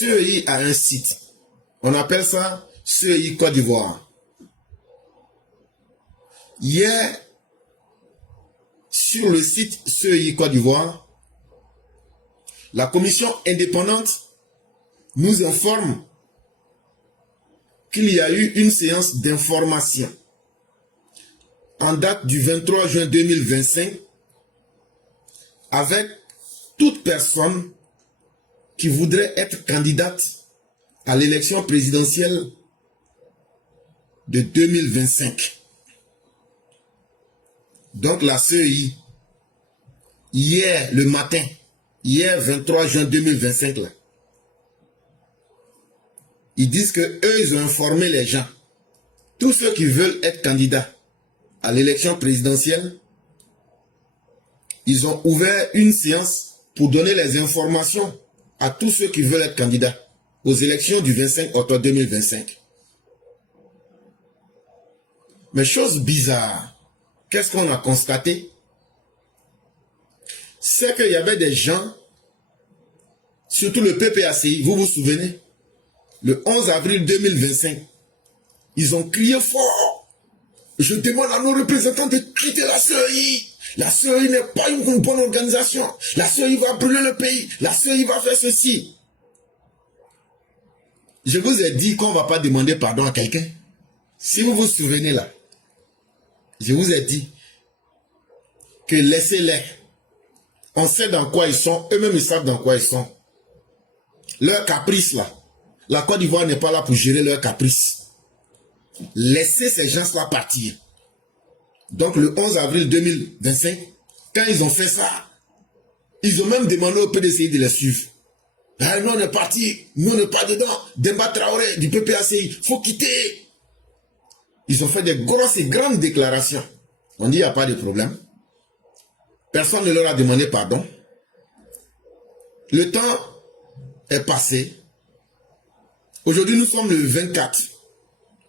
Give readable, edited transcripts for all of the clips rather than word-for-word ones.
CEI a un site. On appelle ça CEI Côte d'Ivoire. Hier, sur le site CEI Côte d'Ivoire, la commission indépendante nous informe qu'il y a eu une séance d'information en date du 23 juin 2025 avec toute personne qui voudrait être candidate à l'élection présidentielle de 2025. Donc la CEI, hier le matin, hier 23 juin 2025, là, ils disent que eux ils ont informé les gens, tous ceux qui veulent être candidats à l'élection présidentielle, ils ont ouvert une séance pour donner les informations à tous ceux qui veulent être candidats aux élections du 25 octobre 2025. Mais chose bizarre, qu'est-ce qu'on a constaté? C'est qu'il y avait des gens, surtout le PPACI, vous vous souvenez, le 11 avril 2025, ils ont crié fort. Je demande à nos représentants de quitter la CEI. La CEI n'est pas une bonne organisation. La CEI va brûler le pays. La CEI va faire ceci. Je vous ai dit qu'on ne va pas demander pardon à quelqu'un. Si vous vous souvenez là, je vous ai dit que laissez-les. On sait dans quoi ils sont. Eux-mêmes ils savent dans quoi ils sont. Leur caprice là. La Côte d'Ivoire n'est pas là pour gérer leur caprice. Laissez ces gens-là partir. Donc le 11 avril 2025, quand ils ont fait ça, ils ont même demandé au PDCI de les suivre. Ah, nous on est parti, nous on n'est pas dedans. Demba Traoré du PPACI, il faut quitter. Ils ont fait des grosses et grandes déclarations. On dit il n'y a pas de problème. Personne ne leur a demandé pardon. Le temps est passé. Aujourd'hui nous sommes le 24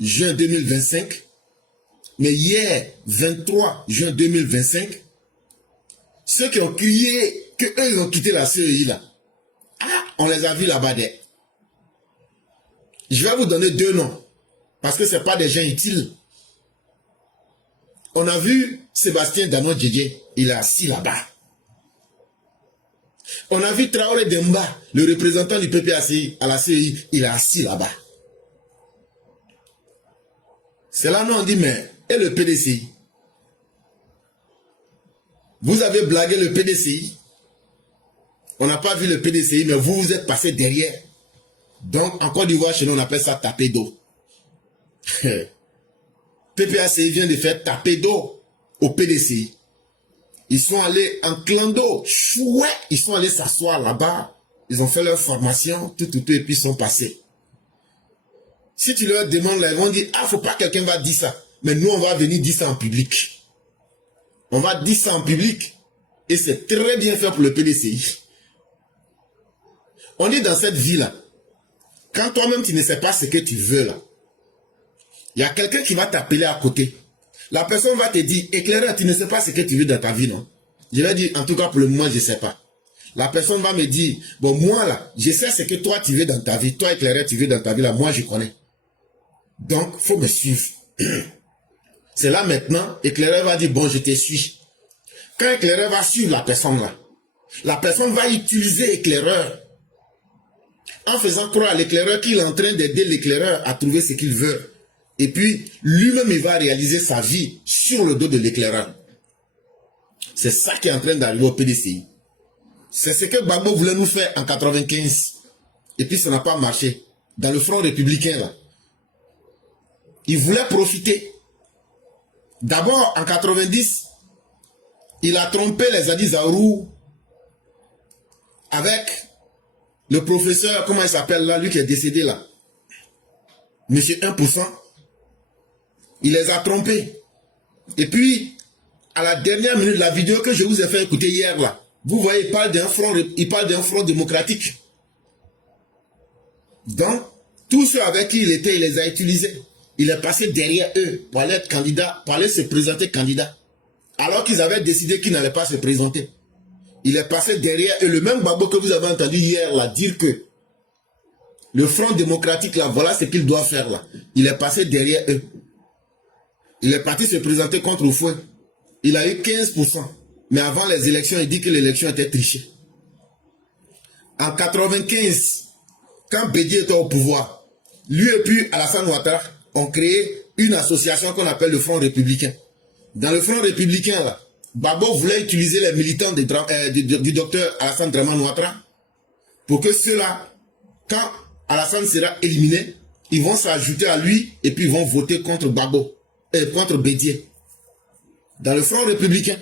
juin 2025. Mais hier, 23 juin 2025, ceux qui ont crié qu'eux ils ont quitté la CEI là, on les a vus là-bas. Je vais vous donner deux noms, parce que ce n'est pas des gens utiles. On a vu Sébastien Dano Djedje, il est assis là-bas. On a vu Traoré Demba, le représentant du PPACI à la CEI, il est assis là-bas. C'est là où on dit, mais, et le PDCI? Vous avez blagué le PDCI. On n'a pas vu le PDCI, mais vous vous êtes passé derrière. Donc, en Côte d'Ivoire, chez nous, on appelle ça taper d'eau. PPACI vient de faire taper d'eau au PDCI. Ils sont allés en clando, chouette, ils sont allés s'asseoir là-bas. Ils ont fait leur formation, tout, et puis ils sont passés. Si tu leur demandes là, ils vont dire, ah, faut pas que quelqu'un va dire ça. Mais nous, on va venir dire ça en public. On va dire ça en public. Et c'est très bien fait pour le PDCI. On dit dans cette vie-là, quand toi-même tu ne sais pas ce que tu veux là, il y a quelqu'un qui va t'appeler à côté. La personne va te dire, éclaireur, tu ne sais pas ce que tu veux dans ta vie, non? Je vais dire, en tout cas pour le moment, je ne sais pas. La personne va me dire, bon, moi là, je sais ce que toi tu veux dans ta vie. Toi, éclaireur, tu veux dans ta vie là, moi je connais. Donc, il faut me suivre. C'est là maintenant, éclaireur va dire, bon, je te suis. Quand éclaireur va suivre la personne va utiliser éclaireur en faisant croire à l'éclaireur qu'il est en train d'aider l'éclaireur à trouver ce qu'il veut. Et puis, lui-même, il va réaliser sa vie sur le dos de l'éclaireur. C'est ça qui est en train d'arriver au PDCI. C'est ce que Gbagbo voulait nous faire en 95. Et puis, ça n'a pas marché. Dans le front républicain, là. Il voulait profiter. D'abord, en 90, il a trompé les Adi Zaourou avec le professeur, comment il s'appelle là, lui qui est décédé là. Monsieur 1%. Il les a trompés. Et puis, à la dernière minute, la vidéo que je vous ai fait écouter hier là, vous voyez, il parle d'un front démocratique. Donc, tous ceux avec qui il était, il les a utilisés. Il est passé derrière eux pour aller être candidat, pour aller se présenter candidat. Alors qu'ils avaient décidé qu'ils n'allaient pas se présenter. Il est passé derrière eux. Le même Gbagbo que vous avez entendu hier là dire que Le Front démocratique, là, voilà ce qu'il doit faire, là. Il est passé derrière eux. Il est parti se présenter contre Oufoué. Il a eu 15%. Mais avant les élections, il dit que l'élection était trichée. En 95, quand Bédié était au pouvoir, lui et puis Alassane Ouattara ont créé une association qu'on appelle le Front républicain. Dans le Front républicain, là, Babo voulait utiliser les militants du docteur Alassane Dramane Ouattara pour que ceux-là, quand Alassane sera éliminé, ils vont s'ajouter à lui et puis ils vont voter contre Babo et contre Bédié. Dans le Front républicain.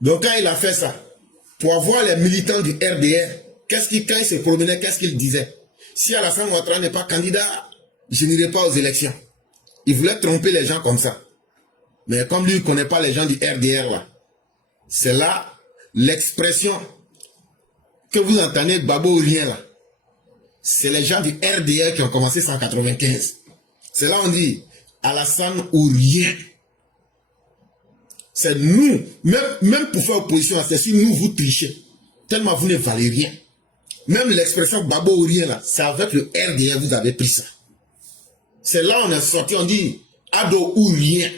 Donc quand il a fait ça, pour avoir les militants du RDR, quand il se promenait, qu'est-ce qu'il disait? Si Alassane Ouattara n'est pas candidat, je n'irai pas aux élections. Il voulait tromper les gens comme ça. Mais comme lui ne connaît pas les gens du RDR là, c'est là l'expression que vous entendez Babo ou rien là. C'est les gens du RDR qui ont commencé 195. C'est là on dit Alassane ou rien. C'est nous, même pour faire opposition, c'est si nous vous trichez. Tellement vous ne valez rien. Même l'expression Babo ou rien là, c'est avec le RDR vous avez pris ça. C'est là on est sorti, on dit Ado ou rien.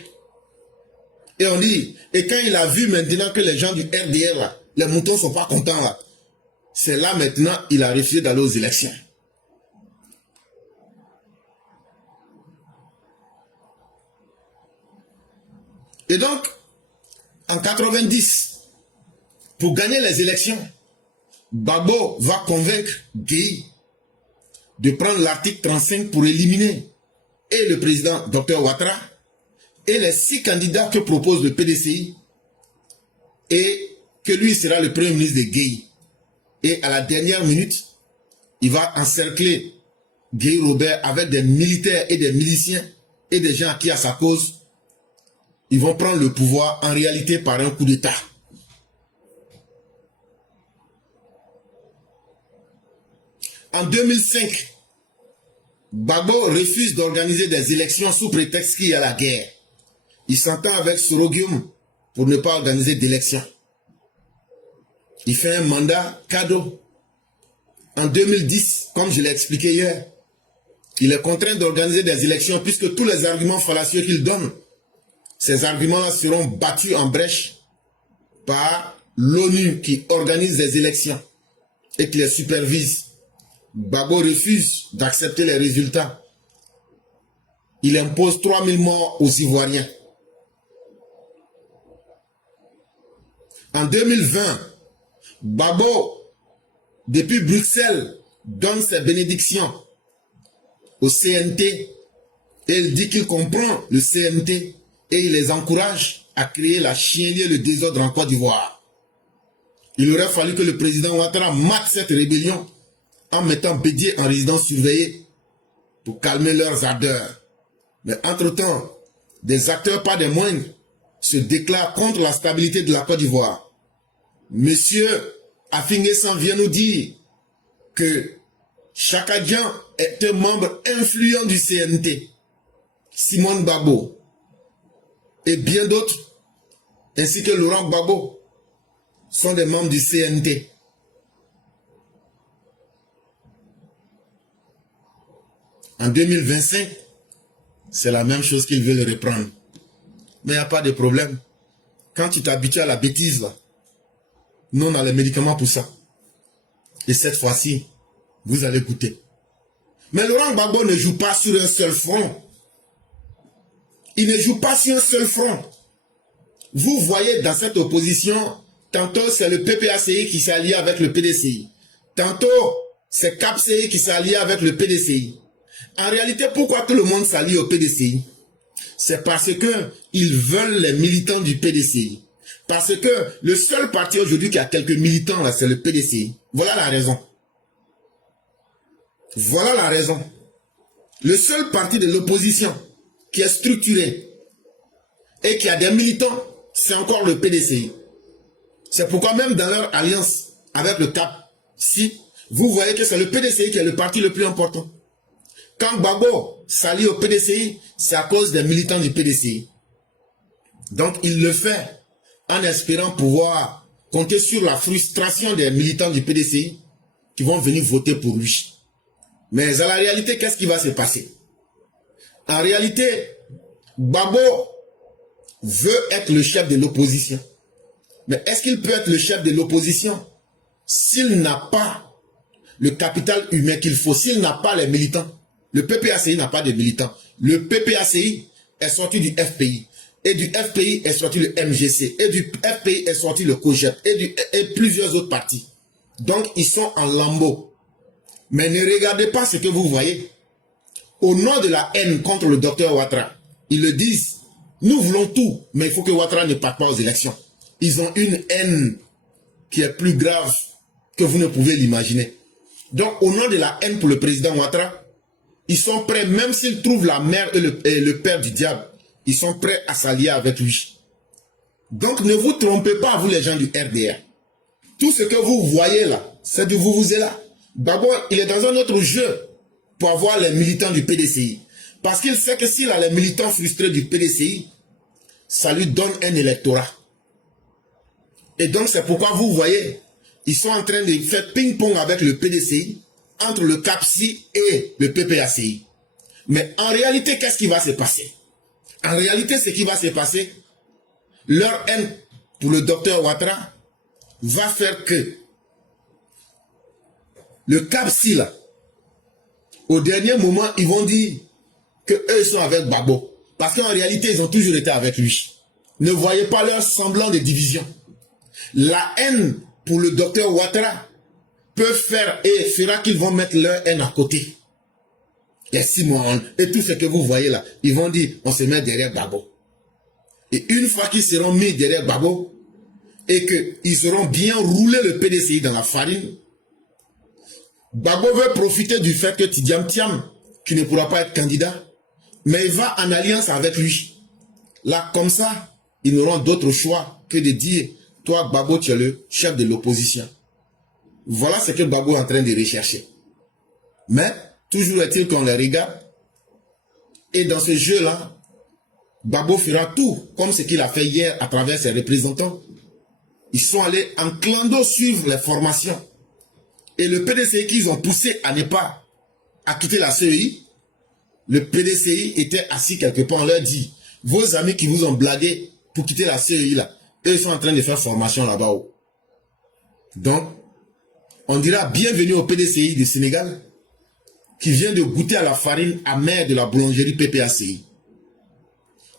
Et on dit, et quand il a vu maintenant que les gens du RDR là, les moutons ne sont pas contents là, c'est là maintenant il a refusé d'aller aux élections. Et donc, en 90, pour gagner les élections, Babo va convaincre Gueye de prendre l'article 35 pour éliminer et le président Dr Ouattara et les 6 candidats que propose le PDCI et que lui sera le premier ministre de Gueye. Et à la dernière minute, il va encercler Gueye Robert avec des militaires et des miliciens et des gens qui à sa cause. Ils vont prendre le pouvoir en réalité par un coup d'État. En 2005, Babo refuse d'organiser des élections sous prétexte qu'il y a la guerre. Il s'entend avec Sorogium pour ne pas organiser d'élections. Il fait un mandat cadeau. En 2010, comme je l'ai expliqué hier, il est contraint d'organiser des élections puisque tous les arguments fallacieux qu'il donne, ces arguments-là seront battus en brèche par l'ONU qui organise des élections et qui les supervise. Babo refuse d'accepter les résultats. Il impose 3000 morts aux Ivoiriens. En 2020, Babo, depuis Bruxelles, donne ses bénédictions au CNT et il dit qu'il comprend le CNT et il les encourage à créer la chienlit, le désordre en Côte d'Ivoire. Il aurait fallu que le président Ouattara mate cette rébellion en mettant Bédié en résidence surveillée pour calmer leurs ardeurs. Mais entre-temps, des acteurs pas des moindres se déclarent contre la stabilité de la Côte d'Ivoire. Monsieur Afinguessan vient nous dire que Chaka Dian est un membre influent du CNT. Simone Babo et bien d'autres, ainsi que Laurent Gbagbo, sont des membres du CNT. En 2025, c'est la même chose qu'ils veulent reprendre. Mais il n'y a pas de problème. Quand tu t'habitues à la bêtise, là, nous on a les médicaments pour ça. Et cette fois-ci, vous allez goûter. Mais Laurent Gbagbo ne joue pas sur un seul front. Il ne joue pas sur un seul front. Vous voyez dans cette opposition, tantôt c'est le PPACI qui s'est allié avec le PDCI. Tantôt c'est CAPCI qui s'est allié avec le PDCI. En réalité, pourquoi tout le monde s'allie au PDCI? C'est parce que ils veulent les militants du PDCI. Parce que le seul parti aujourd'hui qui a quelques militants là, c'est le PDCI. Voilà la raison. Voilà la raison. Le seul parti de l'opposition qui est structuré et qui a des militants, c'est encore le PDCI. C'est pourquoi même dans leur alliance avec le CAP, si vous voyez que c'est le PDCI qui est le parti le plus important. Quand Gbagbo s'allie au PDCI, c'est à cause des militants du PDCI. Donc il le fait en espérant pouvoir compter sur la frustration des militants du PDCI qui vont venir voter pour lui. Mais à la réalité, qu'est-ce qui va se passer? En réalité, Gbagbo veut être le chef de l'opposition. Mais est-ce qu'il peut être le chef de l'opposition s'il n'a pas le capital humain qu'il faut, s'il n'a pas les militants? Le PPACI n'a pas de militants. Le PPACI est sorti du FPI. Et du FPI est sorti le MGC. Et du FPI est sorti le COGEP. Et plusieurs autres partis. Donc, ils sont en lambeaux. Mais ne regardez pas ce que vous voyez. Au nom de la haine contre le docteur Ouattara, ils le disent. Nous voulons tout, mais il faut que Ouattara ne parte pas aux élections. Ils ont une haine qui est plus grave que vous ne pouvez l'imaginer. Donc, au nom de la haine pour le président Ouattara, ils sont prêts, même s'ils trouvent la mère et le père du diable, ils sont prêts à s'allier avec lui. Donc, ne vous trompez pas, vous les gens du RDR. Tout ce que vous voyez là, c'est du vous-vous-là. D'abord, il est dans un autre jeu pour avoir les militants du PDCI. Parce qu'il sait que s'il a les militants frustrés du PDCI, ça lui donne un électorat. Et donc, c'est pourquoi vous voyez, ils sont en train de faire ping-pong avec le PDCI, entre le CAPSI et le PPACI. Mais en réalité, qu'est-ce qui va se passer? En réalité, ce qui va se passer, leur haine pour le docteur Ouattara va faire que le CAPSI, là, au dernier moment, ils vont dire que eux sont avec Gbagbo. Parce qu'en réalité, ils ont toujours été avec lui. Ne voyez pas leur semblant de division. La haine pour le docteur Ouattara peut faire et fera qu'ils vont mettre leur haine à côté. Et Simon, et tout ce que vous voyez là, ils vont dire, on se met derrière Gbagbo. Et une fois qu'ils seront mis derrière Gbagbo, et qu'ils auront bien roulé le PDCI dans la farine, Gbagbo veut profiter du fait que Tidiane Thiam, qui ne pourra pas être candidat, mais il va en alliance avec lui. Là, comme ça, ils n'auront d'autre choix que de dire, toi, Gbagbo, tu es le chef de l'opposition. Voilà ce que Gbagbo est en train de rechercher. Mais, toujours est-il qu'on les regarde. Et dans ce jeu-là, Gbagbo fera tout, comme ce qu'il a fait hier à travers ses représentants. Ils sont allés en clando suivre les formations. Et le PDCI qu'ils ont poussé à ne pas quitter la CEI, le PDCI était assis quelque part, on leur dit, vos amis qui vous ont blagué pour quitter la CEI là, eux ils sont en train de faire formation là-bas. Donc, on dira bienvenue au PDCI du Sénégal, qui vient de goûter à la farine amère de la boulangerie PPACI.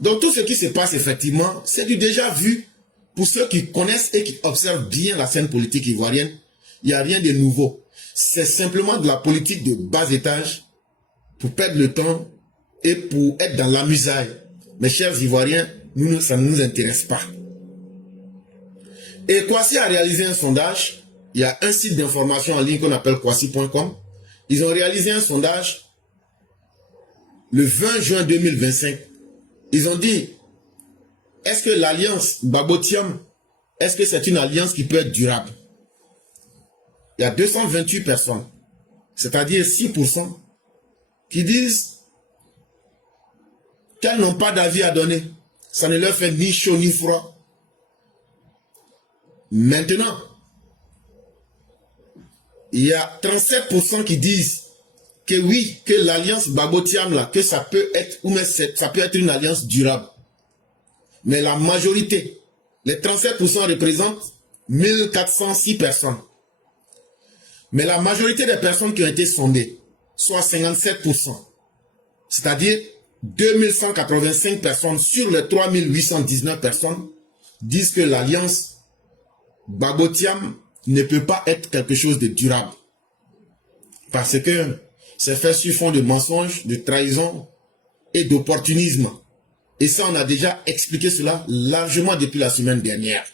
Donc tout ce qui se passe effectivement, c'est du déjà vu pour ceux qui connaissent et qui observent bien la scène politique ivoirienne. Il n'y a rien de nouveau. C'est simplement de la politique de bas étage pour perdre le temps et pour être dans l'amusaille. Mes chers Ivoiriens, nous, ça ne nous intéresse pas. Et Kwasi a réalisé un sondage. Il y a un site d'information en ligne qu'on appelle kwasi.com. Ils ont réalisé un sondage le 20 juin 2025. Ils ont dit, est-ce que l'alliance Gbagbo-Thiam, est-ce que c'est une alliance qui peut être durable? Il y a 228 personnes, c'est-à-dire 6%, qui disent qu'elles n'ont pas d'avis à donner. Ça ne leur fait ni chaud ni froid. Maintenant, il y a 37% qui disent que oui, que l'alliance Gbagbo-Thiam là, que ça peut être, ou même ça peut être une alliance durable. Mais la majorité, les 37% représentent 1406 personnes. Mais la majorité des personnes qui ont été sondées, soit 57%, c'est-à-dire 2185 personnes sur les 3819 personnes, disent que l'alliance Gbagbo-Thiam ne peut pas être quelque chose de durable. Parce que c'est fait sur fond de mensonges, de trahison et d'opportunisme. Et ça, on a déjà expliqué cela largement depuis la semaine dernière.